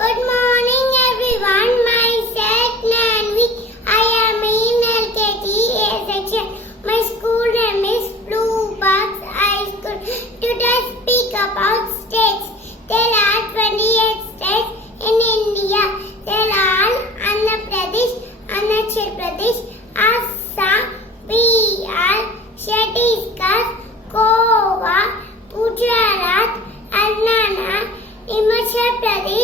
Good morning everyone. Myself Nanvi. I am in LKG A section. My school name is Blue Box High School. Today I speak about states. There are 28 states in India. There are Andhra Pradesh, Arunachal Pradesh, Assam, Bihar, Chhattisgarh, Goa, Gujarat, Haryana, Himachal Pradesh,